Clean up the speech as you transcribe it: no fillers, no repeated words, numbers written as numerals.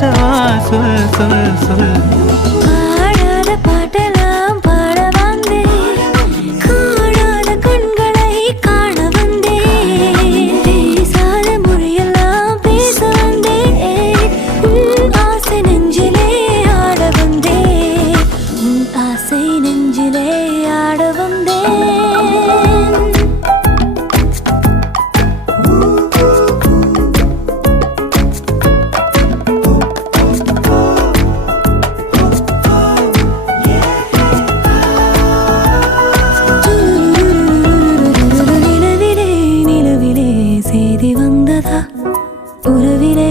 பேசவா சொல் சொல் சொல். பாடாத பாட்டெல்லாம் பாட வந்தேன், காணாத கண்களை காண வந்தேன், பேசாத மொழியெல்லாம் பேச வந்தேன், உன் ஆசை நெஞ்சிலே ஆட வந்தேன், உன் ஆசை நெஞ்சிலே ஆட வந்தேன். நிலவிலே நிலவிலே செய்தி வந்ததா, உறவிலே